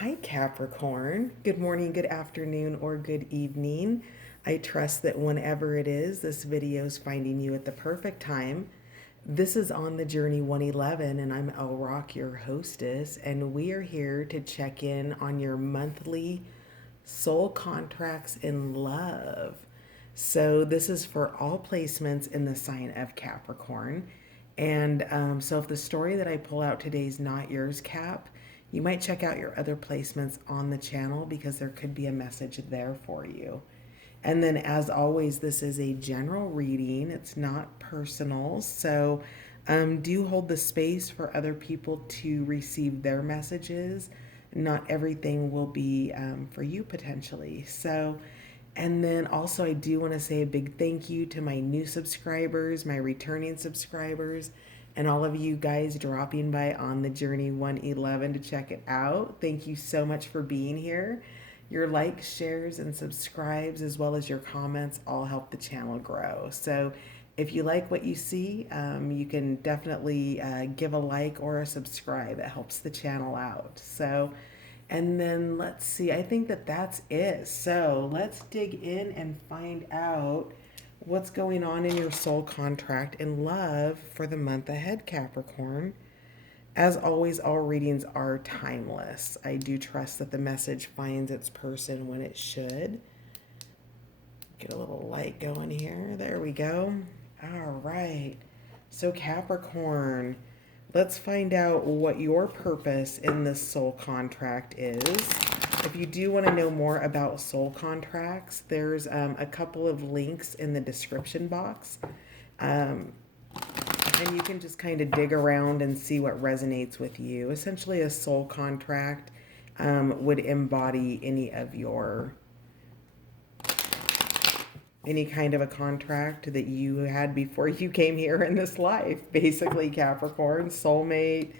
Hi, Capricorn. Good morning, good afternoon, or good evening. I trust that whenever it is, this video is finding you at the perfect time. This is On the Journey 111, and I'm El Rock, your hostess, and we are here to check in on your monthly soul contracts in love. So, this is for all placements in the sign of Capricorn. And so, if the story that I pull out today is not yours, Cap, you might check out your other placements on the channel because there could be a message there for you. And then, as always, this is a general reading, it's not personal. So, do hold the space for other people to receive their messages. Not everything will be for you potentially. So, and then also, I do want to say a big thank you to my new subscribers, my returning subscribers, and all of you guys dropping by on the Journey 111 to check it out. Thank you so much for being here. Your likes, shares, and subscribes, as well as your comments, all help the channel grow. So if you like what you see, you can definitely give a like or a subscribe. It helps the channel out. So, and then let's see, I think that that's it. So let's dig in and find out what's going on in your soul contract in love for the month ahead, Capricorn. As always, all readings are timeless. I do trust that the message finds its person when it should. Get a little light going here. There we go. All right. So, Capricorn, let's find out what your purpose in this soul contract is. If you do want to know more about soul contracts, there's a couple of links in the description box. And you can just kind of dig around and see what resonates with you. Essentially, a soul contract would embody any kind of a contract that you had before you came here in this life. Basically, Capricorn, soulmate,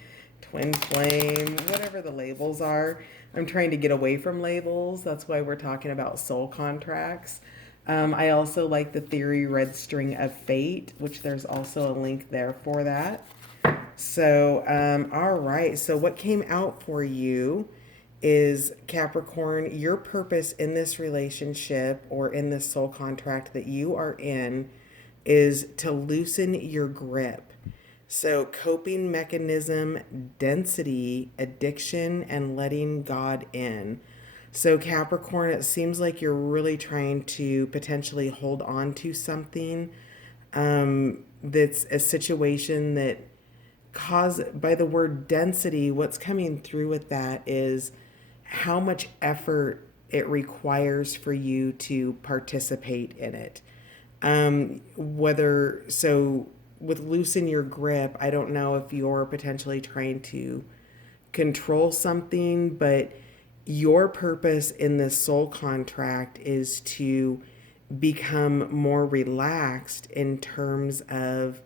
twin flame, whatever the labels are. I'm trying to get away from labels. That's why we're talking about soul contracts. I also like the theory Red String of Fate, which there's also a link there for that. So, all right. So, what came out for you is Capricorn, your purpose in this relationship or in this soul contract that you are in is to loosen your grip. So, coping mechanism, density, addiction, and letting God in. So, Capricorn, it seems like you're really trying to potentially hold on to something that's a situation that caused by the word density. What's coming through with that is how much effort it requires for you to participate in it. Whether so with loosen your grip, I don't know if you're potentially trying to control something, but your purpose in this soul contract is to become more relaxed in terms of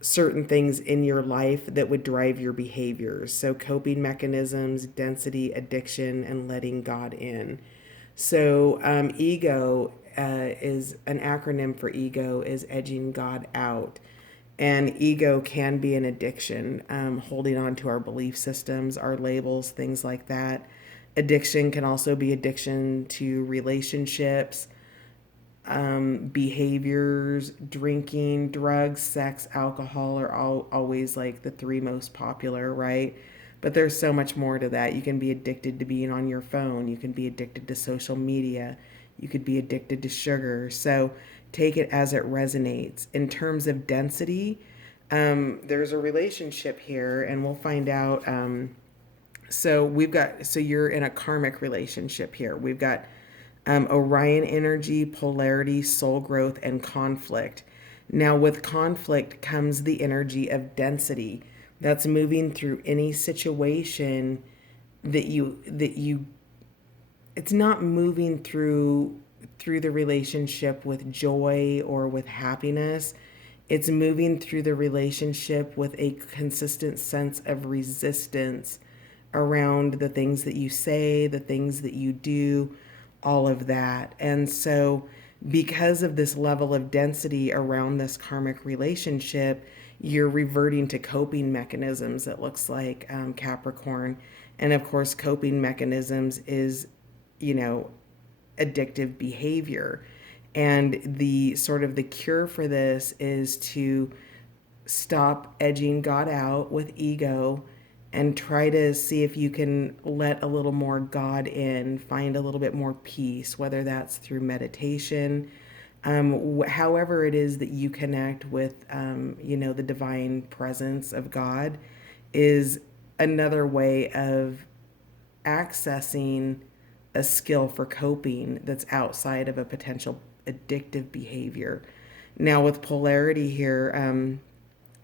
certain things in your life that would drive your behaviors. So, coping mechanisms, density, addiction, and letting God in. So, ego is an acronym for ego, is edging God out. And ego can be an addiction, holding on to our belief systems, our labels, things like that. Addiction can also be addiction to relationships, behaviors, drinking, drugs, sex, alcohol are always like the three most popular, right? But there's so much more to that. You can be addicted to being on your phone. You can be addicted to social media. You could be addicted to sugar. So take it as it resonates. In terms of density, there's a relationship here, and we'll find out. So you're in a karmic relationship here. We've got Orion energy, polarity, soul growth, and conflict. Now, with conflict comes the energy of density. That's moving through any situation that you. It's not moving through the relationship with joy or with happiness. It's moving through the relationship with a consistent sense of resistance around the things that you say, the things that you do, all of that. And so, because of this level of density around this karmic relationship, you're reverting to coping mechanisms, it looks like, Capricorn. And of course, coping mechanisms is, you know, addictive behavior. And the sort of the cure for this is to stop edging God out with ego and try to see if you can let a little more God in, find a little bit more peace, whether that's through meditation, however it is that you connect with, the divine presence of God is another way of accessing a skill for coping that's outside of a potential addictive behavior. Now, with polarity here,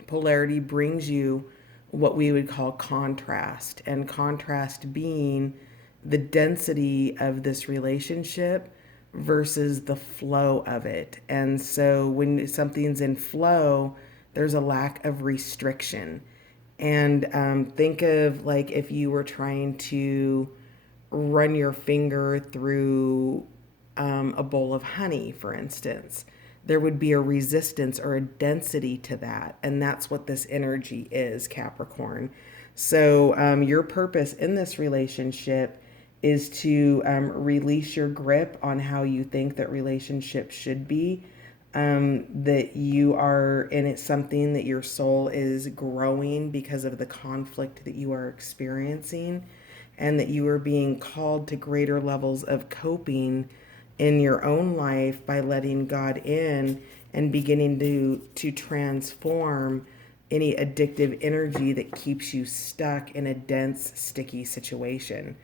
polarity brings you what we would call contrast, and contrast being the density of this relationship versus the flow of it. And so when something's in flow, there's a lack of restriction. And think of like if you were trying to run your finger through a bowl of honey, for instance, there would be a resistance or a density to that. And that's what this energy is, Capricorn. So your purpose in this relationship is to release your grip on how you think that relationships should be. That you are, and it's something that your soul is growing because of the conflict that you are experiencing, and that you are being called to greater levels of coping in your own life by letting God in and beginning to transform any addictive energy that keeps you stuck in a dense, sticky situation.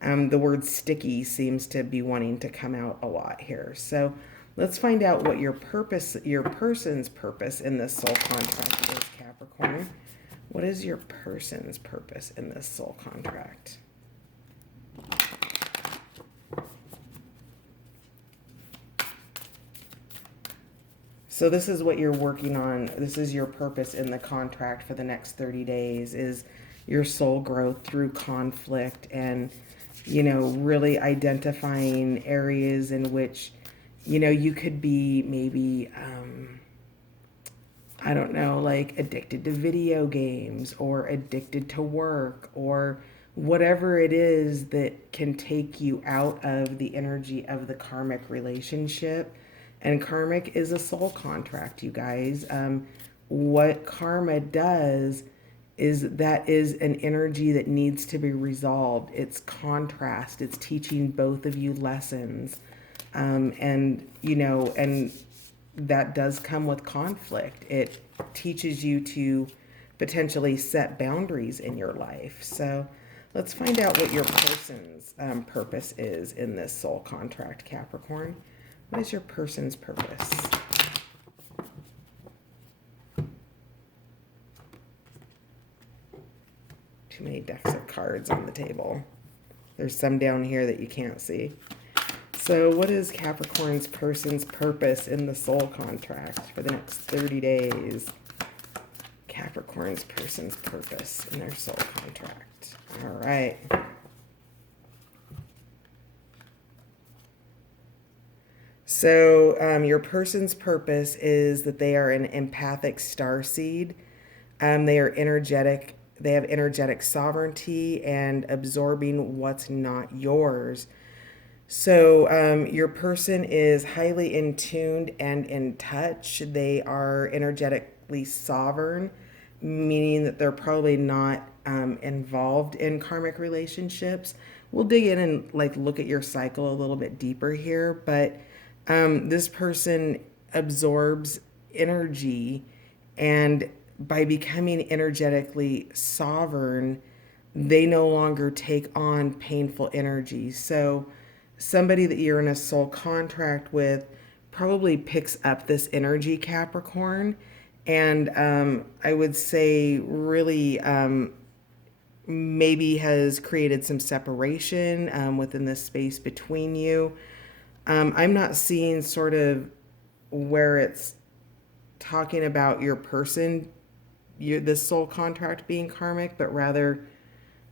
The word sticky seems to be wanting to come out a lot here. So let's find out what your purpose, your person's purpose in this soul contract is, Capricorn. What is your person's purpose in this soul contract? So this is what you're working on. This is your purpose in the contract for the next 30 days is your soul growth through conflict and, really identifying areas in which, you could be maybe, I don't know, like addicted to video games or addicted to work or whatever it is that can take you out of the energy of the karmic relationship. And karmic is a soul contract, you guys. What karma does is that is an energy that needs to be resolved. It's contrast. It's teaching both of you lessons. And that does come with conflict. It teaches you to potentially set boundaries in your life. So let's find out what your person's purpose is in this soul contract, Capricorn. What is your person's purpose? Too many decks of cards on the table. There's some down here that you can't see. So what is Capricorn's person's purpose in the soul contract for the next 30 days? Capricorn's person's purpose in their soul contract. All right. So your person's purpose is that they are an empathic starseed. They are energetic. They have energetic sovereignty and absorbing what's not yours. So your person is highly in tuned and in touch. They are energetically sovereign, meaning that they're probably not involved in karmic relationships. We'll dig in and look at your cycle a little bit deeper here, but this person absorbs energy, and by becoming energetically sovereign, they no longer take on painful energy. So somebody that you're in a soul contract with probably picks up this energy, Capricorn, and I would say really maybe has created some separation within the space between you. I'm not seeing sort of where it's talking about your person, this soul contract being karmic, but rather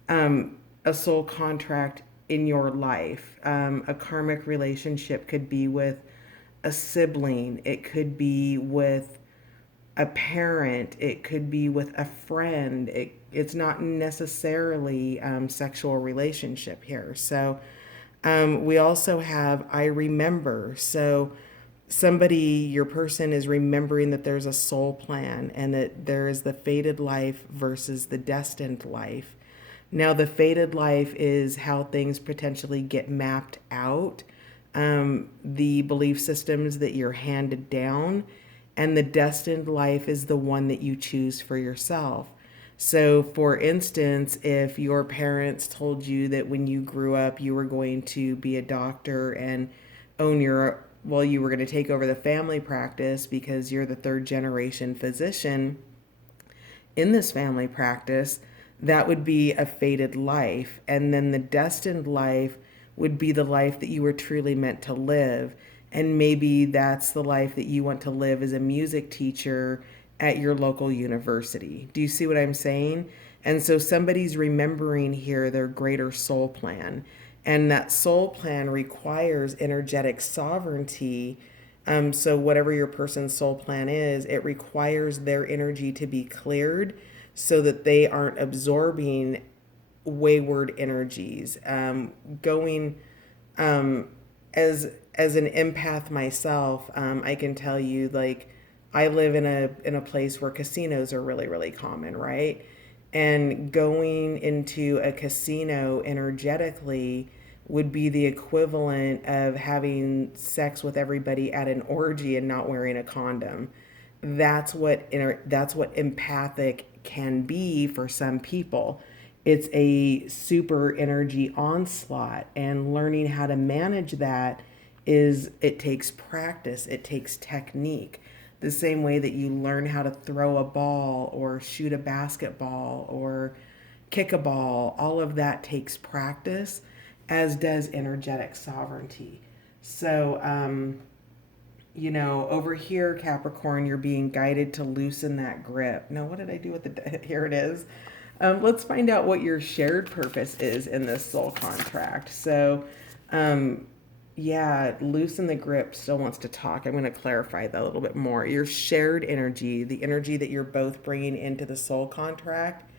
a soul contract in your life. A karmic relationship could be with a sibling. It could be with a parent, it could be with a friend. It's not necessarily sexual relationship here. So we also have I remember. So somebody, your person is remembering that there's a soul plan and that there is the fated life versus the destined life. Now, the fated life is how things potentially get mapped out, the belief systems that you're handed down, and the destined life is the one that you choose for yourself. So, for instance, if your parents told you that when you grew up you were going to be a doctor and own your, well, you were going to take over the family practice because you're the third generation physician in this family practice, that would be a fated life. And then the destined life would be the life that you were truly meant to live. And maybe that's the life that you want to live as a music teacher at your local university. Do you see what I'm saying? And so somebody's remembering here their greater soul plan. And that soul plan requires energetic sovereignty. So, whatever your person's soul plan is, it requires their energy to be cleared so that they aren't absorbing wayward energies. Going as an empath myself, I can tell you, like, I live in a place where casinos are really, really common, right? And going into a casino energetically would be the equivalent of having sex with everybody at an orgy and not wearing a condom. That's what empathic can be for some people. It's a super energy onslaught, and learning how to manage that is, it takes practice, it takes technique. The same way that you learn how to throw a ball or shoot a basketball or kick a ball, all of that takes practice, as does energetic sovereignty. So, over here, Capricorn, you're being guided to loosen that grip. Now, what did I do with the, here it is. Let's find out what your shared purpose is in this soul contract. So, yeah, loosen the grip still wants to talk. I'm going to clarify that a little bit more. Your shared energy, the energy that you're both bringing into the soul contract,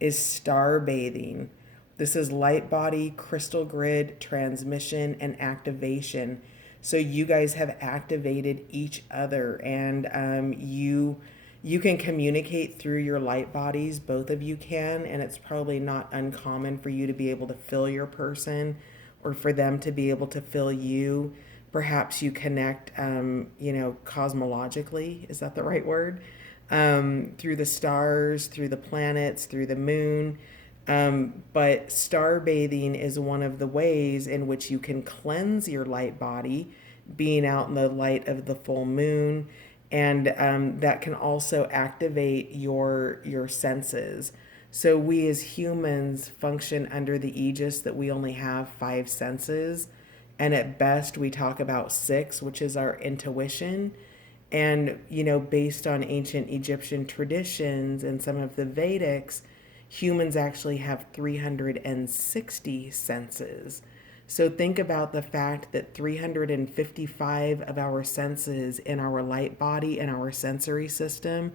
is star bathing. This is light body, crystal grid, transmission, and activation. So you guys have activated each other, and you can communicate through your light bodies. Both of you can, and it's probably not uncommon for you to be able to feel your person, or for them to be able to feel you. Perhaps you connect, cosmologically. Is that the right word? Through the stars, through the planets, through the moon. But star bathing is one of the ways in which you can cleanse your light body, being out in the light of the full moon. And that can also activate your senses. So we as humans function under the aegis that we only have 5 senses. And at best, we talk about 6, which is our intuition. And, based on ancient Egyptian traditions and some of the Vedics, humans actually have 360 senses. So think about the fact that 355 of our senses in our light body and our sensory system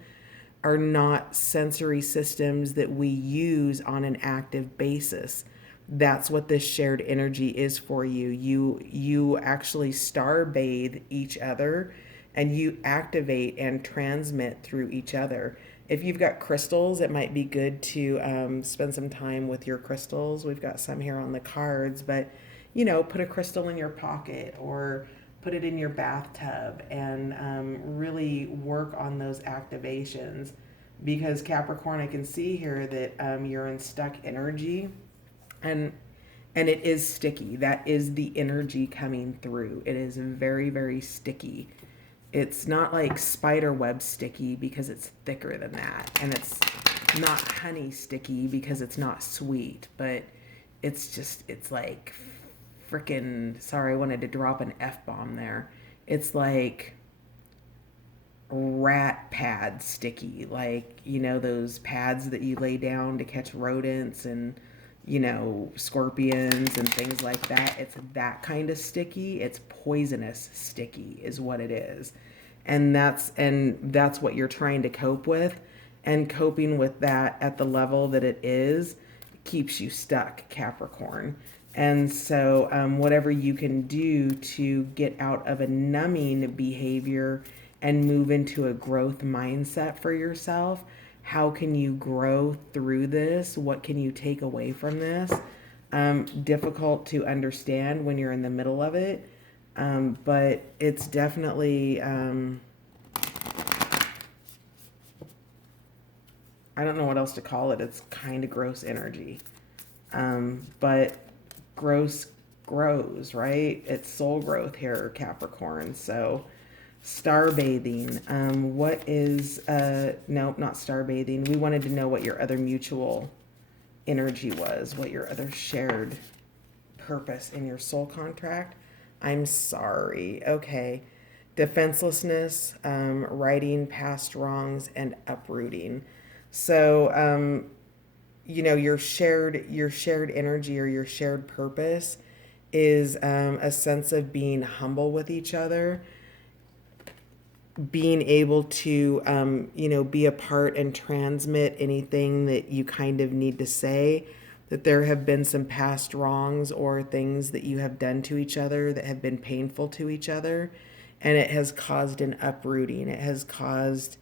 are not sensory systems that we use on an active basis. That's what this shared energy is for you. You actually star bathe each other, and you activate and transmit through each other. If you've got crystals, it might be good to spend some time with your crystals. We've got some here on the cards, but put a crystal in your pocket or put it in your bathtub, and really work on those activations. Because Capricorn, I can see here that you're in stuck energy, and it is sticky. That is the energy coming through. It is very, very sticky. It's not like spider web sticky because it's thicker than that, and it's not honey sticky because it's not sweet, but it's like freaking, sorry, I wanted to drop an F-bomb there. It's like rat pad sticky, like, those pads that you lay down to catch rodents and, scorpions and things like that. It's that kind of sticky. It's poisonous sticky is what it is. and that's what you're trying to cope with, and coping with that at the level that it is keeps you stuck, Capricorn. And so whatever you can do to get out of a numbing behavior and move into a growth mindset for yourself. How can you grow through this? What can you take away from this? Difficult to understand when you're in the middle of it, but it's definitely, I don't know what else to call it. It's kind of gross energy. But gross grows, right? It's soul growth here, Capricorn. So star bathing. What is, nope, not star bathing. We wanted to know what your other mutual energy was, what your other shared purpose in your soul contract. I'm sorry. Okay. Defenselessness, righting past wrongs, and uprooting. So, your shared energy or your shared purpose is a sense of being humble with each other, being able to, be a part and transmit anything that you kind of need to say, that there have been some past wrongs or things that you have done to each other that have been painful to each other, and it has caused an uprooting. It has caused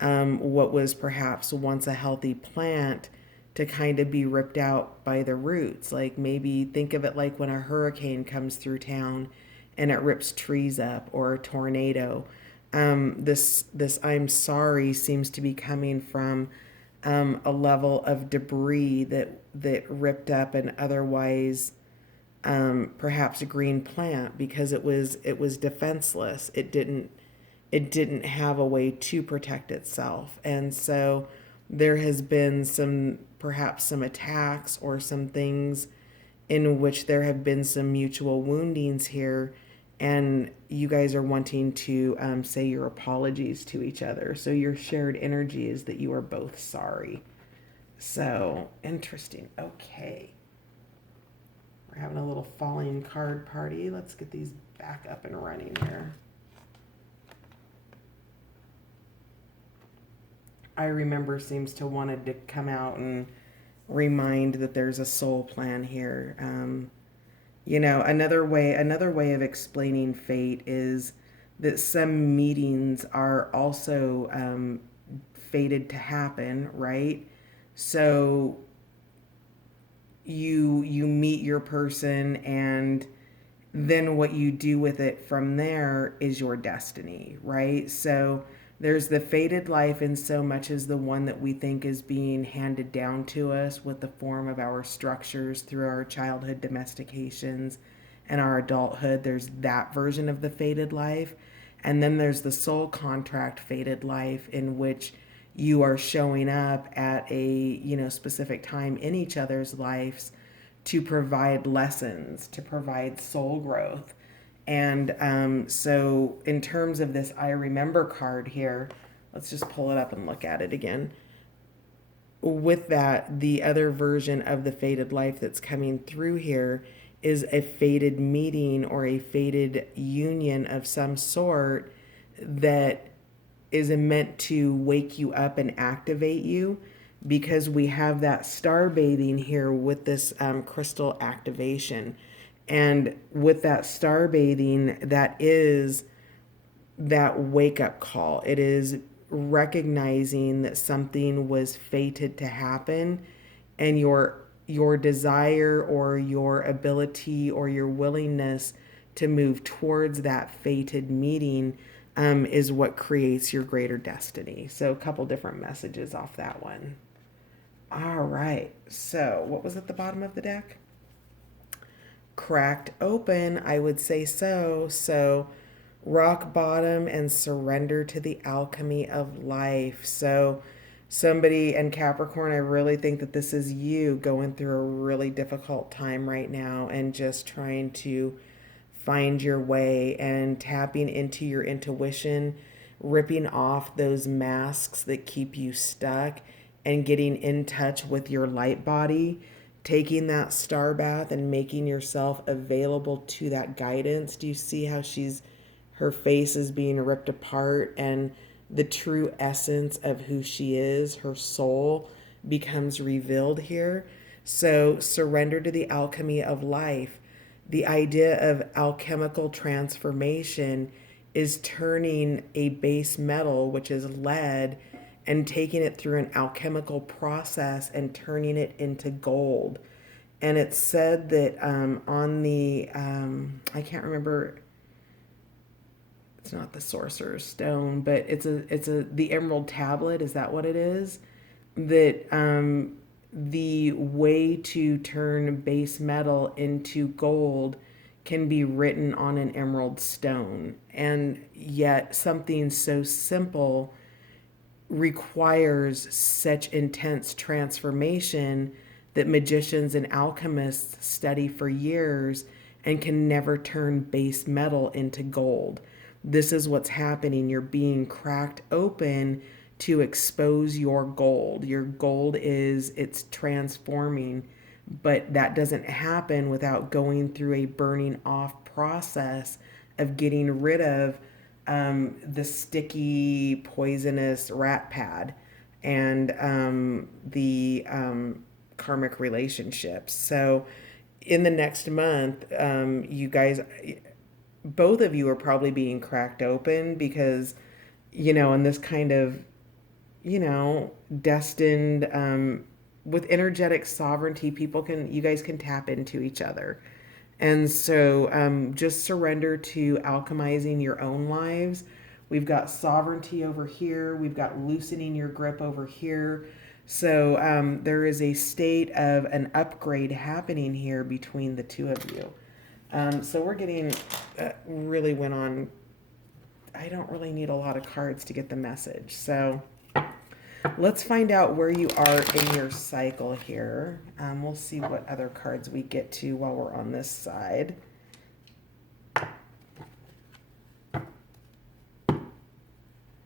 what was perhaps once a healthy plant to kind of be ripped out by the roots. Like, maybe think of it like when a hurricane comes through town and it rips trees up, or a tornado. This I'm sorry seems to be coming from a level of debris that ripped up an otherwise perhaps a green plant, because it was defenseless. It didn't have a way to protect itself, and so there has been perhaps some attacks or some things in which there have been some mutual woundings here, and you guys are wanting to say your apologies to each other. So your shared energy is that you are both sorry. So interesting. Okay. We're having a little falling card party. Let's get these back up and running here. I remember seems to wanted to come out and remind that there's a soul plan here. Another way of explaining fate is that some meetings are also fated to happen, right? So you meet your person, and then what you do with it from there is your destiny, right? So there's the fated life in so much as the one that we think is being handed down to us with the form of our structures through our childhood domestications and our adulthood. There's that version of the fated life. And then there's the soul contract fated life, in which you are showing up at a, specific time in each other's lives to provide lessons, to provide soul growth. And so in terms of this I remember card here, let's just pull it up and look at it again. With that, the other version of the fated life that's coming through here is a fated meeting or a fated union of some sort that is meant to wake you up and activate you, because we have that star bathing here with this crystal activation. And with that star bathing, that is that wake up call. It is recognizing that something was fated to happen, and your desire or your ability or your willingness to move towards that fated meeting is what creates your greater destiny. So a couple different messages off that one. All right. So what was at the bottom of the deck? Cracked open, I would say so. So rock bottom and surrender to the alchemy of life. So somebody, and Capricorn, I really think that this is you going through a really difficult time right now and just trying to find your way and tapping into your intuition, ripping off those masks that keep you stuck, and getting in touch with your light body, taking that star bath and making yourself available to that guidance. Do you see how Her face is being ripped apart, and the true essence of who she is, her soul, becomes revealed here. So surrender to the alchemy of life. The idea of alchemical transformation is turning a base metal, which is lead, and taking it through an alchemical process and turning it into gold. And it's said that on the, I can't remember, it's not the sorcerer's stone, but the emerald tablet. Is that what it is? That the way to turn base metal into gold can be written on an emerald stone. And yet something so simple requires such intense transformation that magicians and alchemists study for years and can never turn base metal into gold. This is what's happening. You're being cracked open to expose your gold. Your gold it's transforming, but that doesn't happen without going through a burning off process of getting rid of the sticky, poisonous rat pad and the karmic relationships. So in the next month, you guys, both of you are probably being cracked open because, in this kind of, destined, with energetic sovereignty, you guys can tap into each other. And so just surrender to alchemizing your own lives. We've got sovereignty over here. We've got loosening your grip over here. So there is a state of an upgrade happening here between the two of you. So we're getting, really went on, I don't really need a lot of cards to get the message. So let's find out where you are in your cycle here. We'll see what other cards we get to while we're on this side.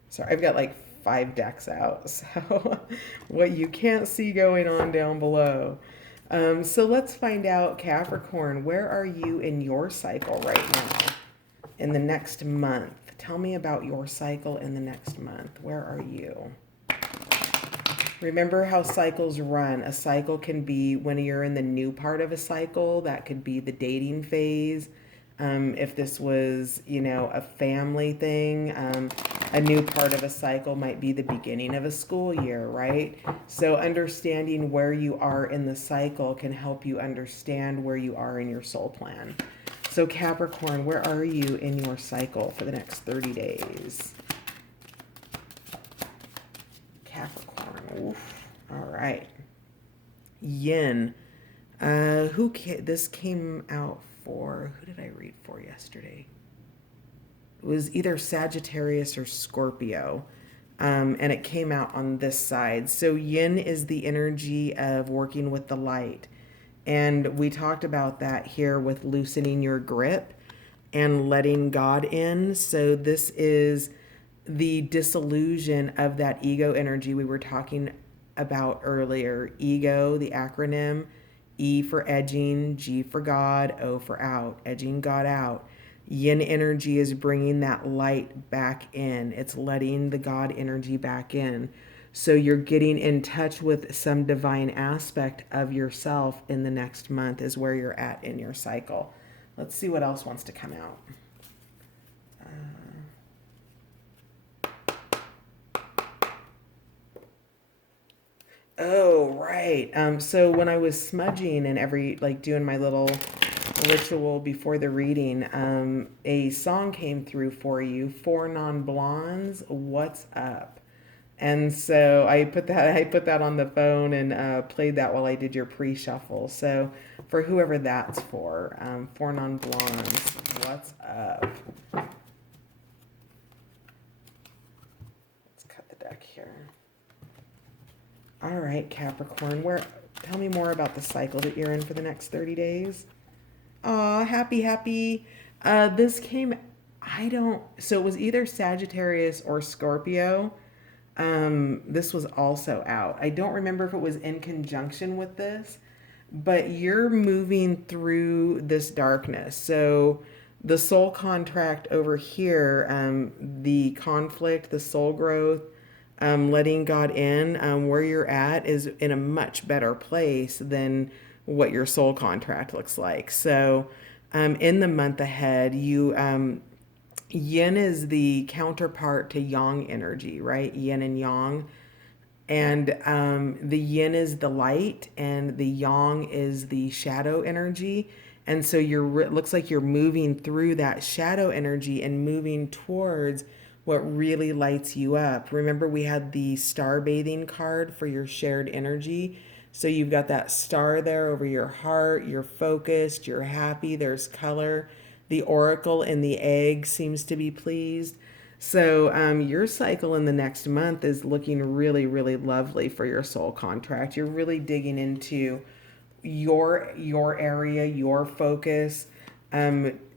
So I've got like 5 decks out, so what you can't see going on down below. So let's find out, Capricorn, where are you in your cycle right now in the next month? Tell me about your cycle in the next month. Where are you? Remember how cycles run. A cycle can be when you're in the new part of a cycle. That could be the dating phase. If this was, a family thing, a new part of a cycle might be the beginning of a school year, right? So understanding where you are in the cycle can help you understand where you are in your soul plan. So Capricorn, where are you in your cycle for the next 30 days? Capricorn, oof. All right. Yin. This came out for, who did I read for yesterday? It was either Sagittarius or Scorpio. And it came out on this side. So yin is the energy of working with the light. And we talked about that here with loosening your grip and letting God in. So this is the disillusion of that ego energy we were talking about earlier. Ego, the acronym, E for edging, G for God, O for out, edging God out. Yin energy is bringing that light back in. It's letting the God energy back in. So you're getting in touch with some divine aspect of yourself in the next month is where you're at in your cycle. Let's see what else wants to come out. Oh, right. So when I was smudging and doing my little ritual before the reading, a song came through for you, Four Non-Blondes, What's Up? And so I put that on the phone and played that while I did your pre-shuffle. So for whoever that's for, Four Non-Blondes, What's Up? Let's cut the deck here. All right, Capricorn, tell me more about the cycle that you're in for the next 30 days. Aw, happy. So it was either Sagittarius or Scorpio. This was also out. I don't remember if it was in conjunction with this, but you're moving through this darkness. So The soul contract over here, the conflict, the soul growth, letting God in, where you're at is in a much better place than what your soul contract looks like. So, in the month ahead, yin is the counterpart to yang energy, right? Yin and yang. And the yin is the light, and the yang is the shadow energy. And so it looks like you're moving through that shadow energy and moving towards what really lights you up. Remember, we had the star bathing card for your shared energy. So you've got that star there over your heart. You're focused, you're happy, there's color. The oracle in the egg seems to be pleased. So your cycle in the next month is looking really, really lovely for your soul contract. You're really digging into your area, your focus,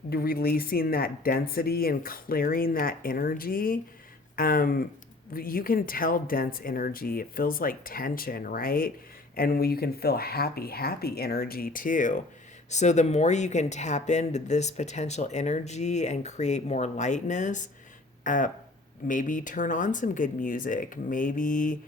releasing that density and clearing that energy. You can tell dense energy. It feels like tension, right? And you can feel happy energy too. So the more you can tap into this potential energy and create more lightness, uh, maybe turn on some good music. Maybe,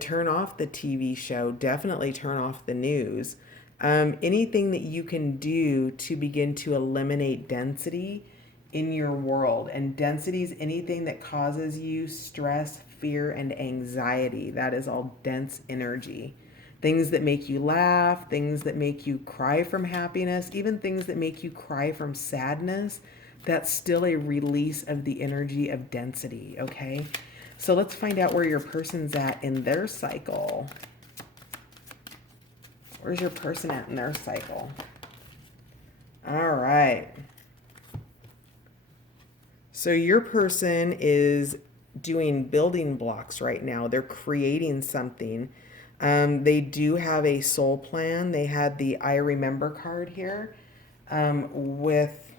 turn off the TV show. Definitely turn off the news. Anything that you can do to begin to eliminate density in your world. And density is anything that causes you stress, fear, and anxiety. That is all dense energy. Things that make you laugh, things that make you cry from happiness, even things that make you cry from sadness, that's still a release of the energy of density, okay? So let's find out where your person's at in their cycle. Where's your person at in their cycle? All right. So your person is doing building blocks right now. They're creating something. They do have a soul plan. They had the I Remember card here with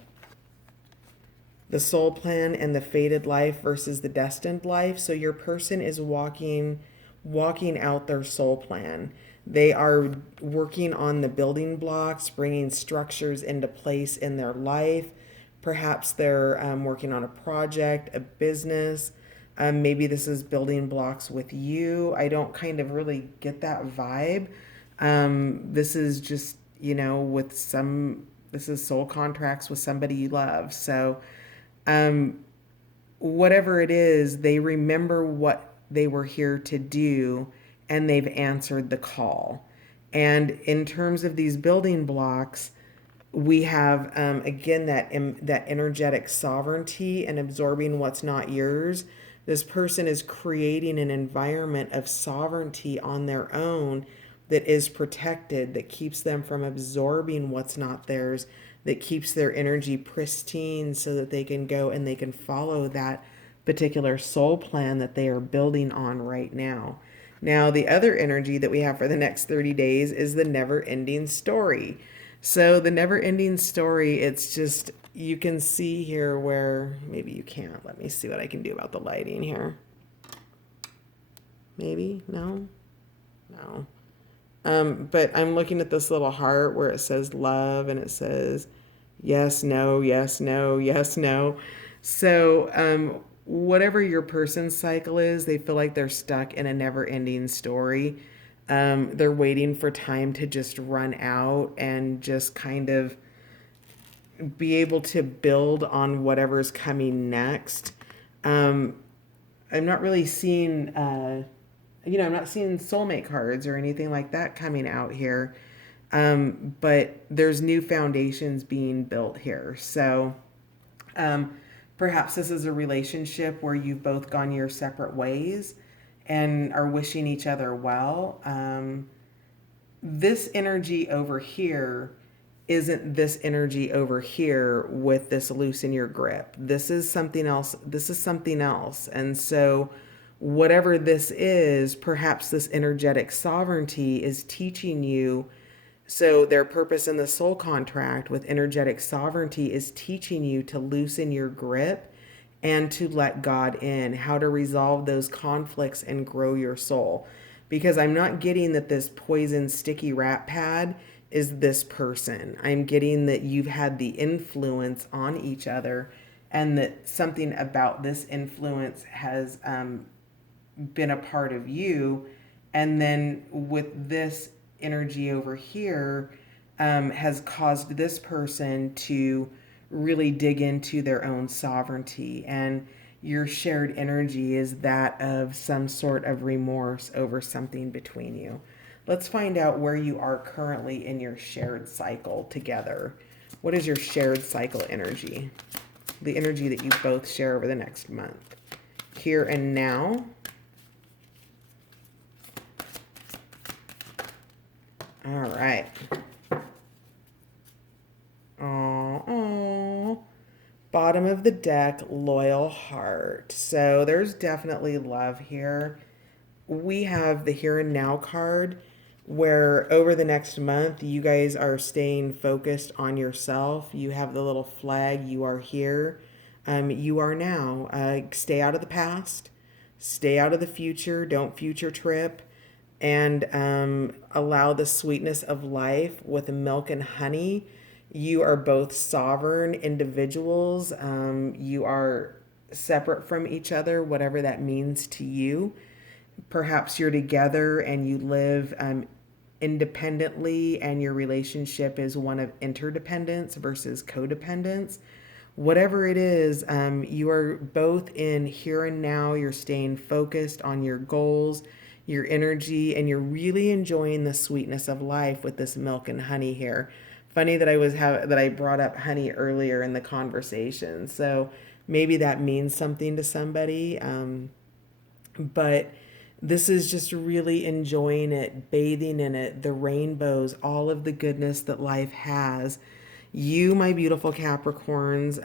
the soul plan and the fated life versus the destined life. So your person is walking out their soul plan. They are working on the building blocks, bringing structures into place in their life. Perhaps they're working on a project, a business. Maybe this is building blocks with you. I don't kind of really get that vibe. This is just, this is soul contracts with somebody you love. So, whatever it is, they remember what they were here to do and they've answered the call. And in terms of these building blocks, we have again that energetic sovereignty and absorbing what's not yours. This person is creating an environment of sovereignty on their own that is protected, that keeps them from absorbing what's not theirs, that keeps their energy pristine so that they can go and they can follow that particular soul plan that they are building on right now. Now, the other energy that we have for the next 30 days is the never-ending story. So the never-ending story, it's just, you can see here where, maybe you can't. Let me see what I can do about the lighting here. Maybe? No? No. But I'm looking at this little heart where it says love and it says yes, no, yes, no, yes, no. So whatever your person's cycle is, they feel like they're stuck in a never-ending story. They're waiting for time to just run out and just kind of be able to build on whatever's coming next. I'm not really seeing, I'm not seeing soulmate cards or anything like that coming out here. But there's new foundations being built here. So perhaps this is a relationship where you've both gone your separate ways and are wishing each other well. This energy over here isn't this energy over here with this loosen your grip. This is something else. This is something else. And so whatever this is, perhaps this energetic sovereignty is teaching you. So their purpose in the soul contract with energetic sovereignty is teaching you to loosen your grip and to let God in, how to resolve those conflicts and grow your soul. Because I'm not getting that this poison sticky rat pad is this person. I'm getting that you've had the influence on each other, and that something about this influence has been a part of you. And then with this energy over here, has caused this person to really dig into their own sovereignty. And your shared energy is that of some sort of remorse over something between you. Let's find out where you are currently in your shared cycle together. What is your shared cycle energy? The energy that you both share over the next month. Here and now. All right. Oh, bottom of the deck, loyal heart. So there's definitely love here. We have the here and now card, where over the next month you guys are staying focused on yourself. You have the little flag, you are here, you are now. Stay out of the past, stay out of the future, don't future trip, and allow the sweetness of life with milk and honey. You are both sovereign individuals. You are separate from each other, whatever that means to you. Perhaps you're together and you live independently, and your relationship is one of interdependence versus codependence. Whatever it is, you are both in here and now. You're staying focused on your goals, your energy, and you're really enjoying the sweetness of life with this milk and honey here. Funny that I brought up honey earlier in the conversation. So maybe that means something to somebody. But this is just really enjoying it, bathing in it, the rainbows, all of the goodness that life has. You, my beautiful Capricorns,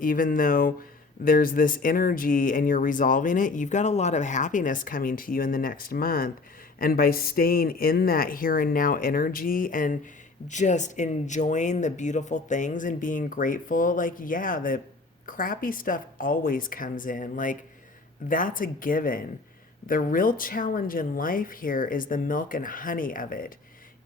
even though there's this energy and you're resolving it, you've got a lot of happiness coming to you in the next month. And by staying in that here and now energy and just enjoying the beautiful things and being grateful, like, yeah, the crappy stuff always comes in. Like, that's a given. The real challenge in life here is the milk and honey of it.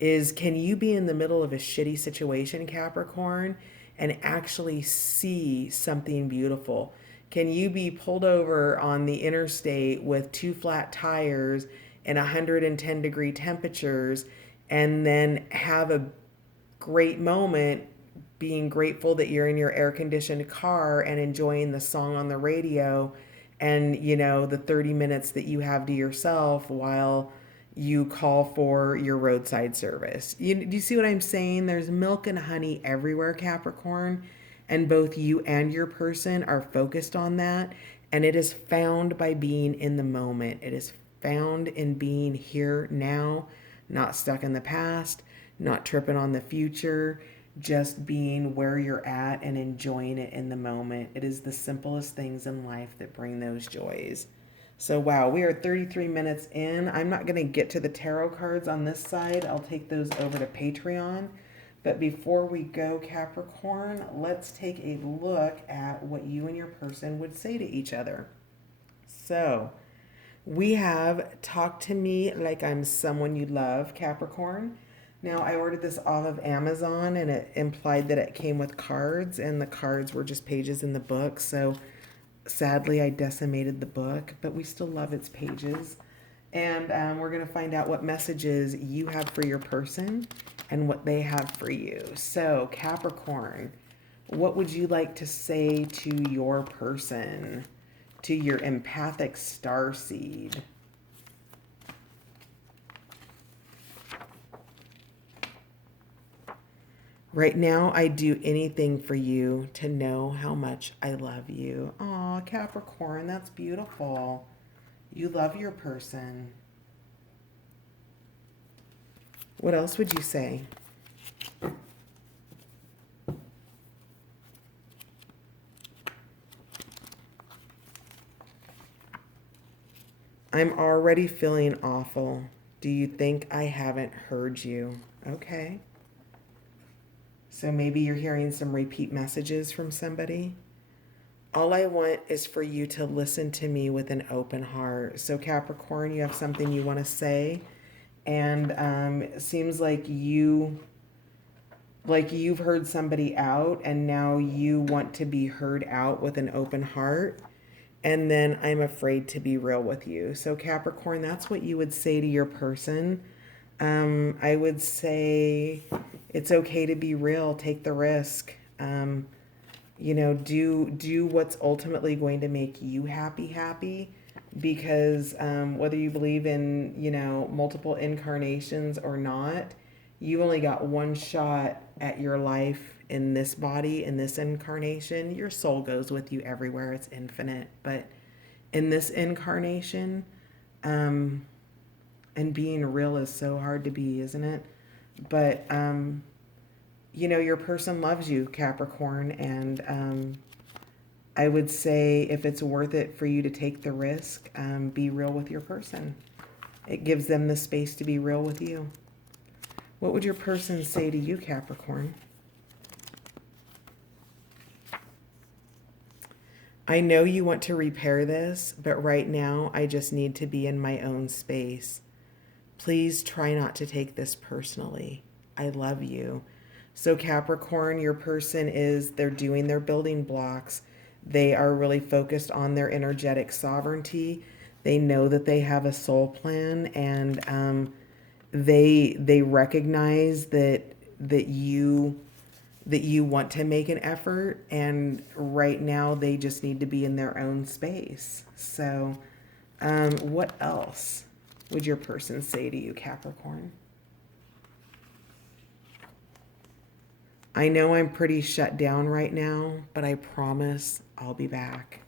Is, can you be in the middle of a shitty situation, Capricorn, and actually see something beautiful? Can you be pulled over on the interstate with two flat tires and 110-degree temperatures, and then have a great moment being grateful that you're in your air-conditioned car and enjoying the song on the radio, and the 30 minutes that you have to yourself while you call for your roadside service? Do you see what I'm saying? There's milk and honey everywhere, Capricorn, and both you and your person are focused on that. And it is found by being in the moment. It is found in being here now, not stuck in the past, not tripping on the future, just being where you're at and enjoying it in the moment. It is the simplest things in life that bring those joys. So, wow, we are 33 minutes in. I'm not going to get to the tarot cards on this side. I'll take those over to Patreon. But before we go, Capricorn, let's take a look at what you and your person would say to each other. So, we have talk to me like I'm someone you love, Capricorn. Now, I ordered this off of Amazon, and it implied that it came with cards, and the cards were just pages in the book. So sadly, I decimated the book, but we still love its pages. And we're going to find out what messages you have for your person and what they have for you. So, Capricorn, what would you like to say to your person, to your empathic starseed? Right now, I do anything for you to know how much I love you. Aw, Capricorn, that's beautiful. You love your person. What else would you say? I'm already feeling awful. Do you think I haven't heard you? Okay. So maybe you're hearing some repeat messages from somebody. All I want is for you to listen to me with an open heart. So Capricorn, you have something you want to say, and it seems like you like you've heard somebody out and now you want to be heard out with an open heart. And then I'm afraid to be real with you. So Capricorn, that's what you would say to your person. I would say it's okay to be real. Take the risk. Do what's ultimately going to make you happy. Because whether you believe in, multiple incarnations or not, you only got one shot at your life in this body, in this incarnation. Your soul goes with you everywhere. It's infinite. But in this incarnation, and being real is so hard to be, isn't it? But, your person loves you, Capricorn. And I would say if it's worth it for you to take the risk, be real with your person. It gives them the space to be real with you. What would your person say to you, Capricorn? I know you want to repair this, but right now I just need to be in my own space. Please try not to take this personally. I love you. So Capricorn, your person they're doing their building blocks. They are really focused on their energetic sovereignty. They know that they have a soul plan, and they recognize that you want to make an effort, and right now they just need to be in their own space. So what else would your person say to you, Capricorn? I know I'm pretty shut down right now, but I promise I'll be back.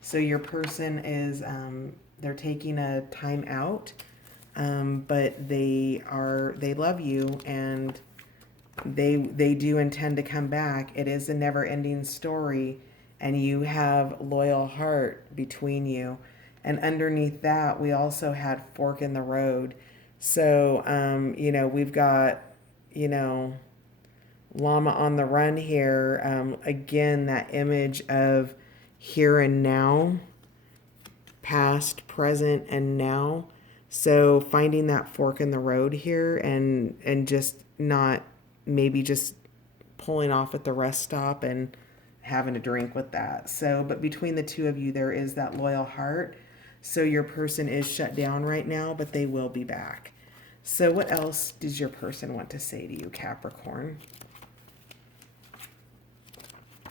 So your person they're taking a time out, but they love you, and they do intend to come back. It is a never-ending story, and you have loyal heart between you. And underneath that, we also had fork in the road. So, we've got, llama on the run here. Again, that image of here and now, past, present, and now. So finding that fork in the road here, and just not maybe just pulling off at the rest stop and having a drink with that. So, but between the two of you, there is that loyal heart. So your person is shut down right now, but they will be back. So what else does your person want to say to you, Capricorn?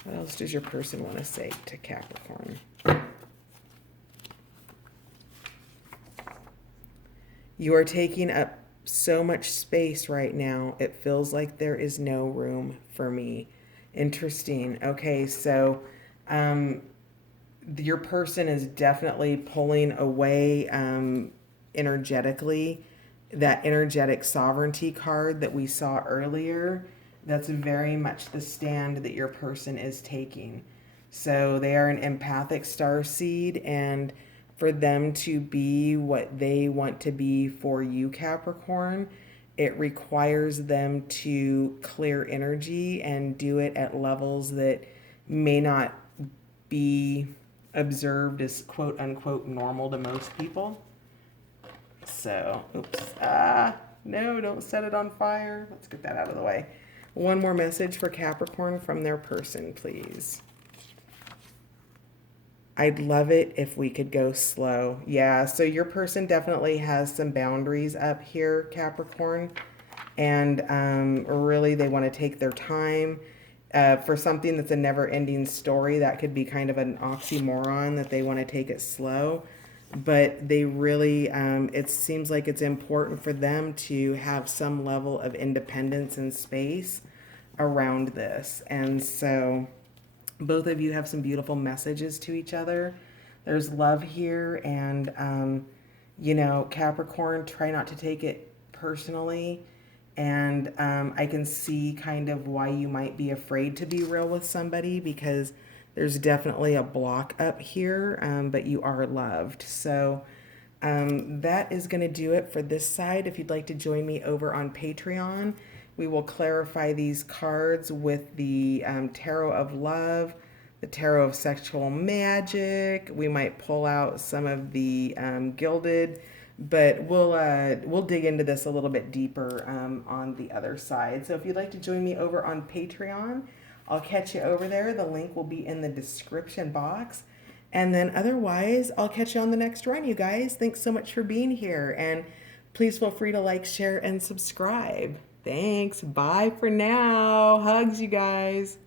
What else does your person want to say to Capricorn? You are taking up so much space right now. It feels like there is no room for me. Interesting. Okay, so your person is definitely pulling away energetically. That energetic sovereignty card that we saw earlier, that's very much the stand that your person is taking. So they are an empathic starseed, and for them to be what they want to be for you, Capricorn, it requires them to clear energy and do it at levels that may not be observed as quote unquote normal to most people. So, oops. No, don't set it on fire. Let's get that out of the way. One more message for Capricorn from their person, please. I'd love it if we could go slow. Yeah, so your person definitely has some boundaries up here, Capricorn. And really, they want to take their time. For something that's a never-ending story, that could be kind of an oxymoron, that they want to take it slow. But they really, it seems like it's important for them to have some level of independence and space around this. And so both of you have some beautiful messages to each other. There's love here, and, Capricorn, try not to take it personally. And I can see kind of why you might be afraid to be real with somebody, because there's definitely a block up here, but you are loved. So that is going to do it for this side. If you'd like to join me over on Patreon, we will clarify these cards with the Tarot of Love, the Tarot of Sexual Magic. We might pull out some of the Gilded But we'll dig into this a little bit deeper on the other side. So if you'd like to join me over on Patreon, I'll catch you over there. The link will be in the description box. And then otherwise, I'll catch you on the next run, you guys. Thanks so much for being here. And please feel free to like, share, and subscribe. Thanks. Bye for now. Hugs, you guys.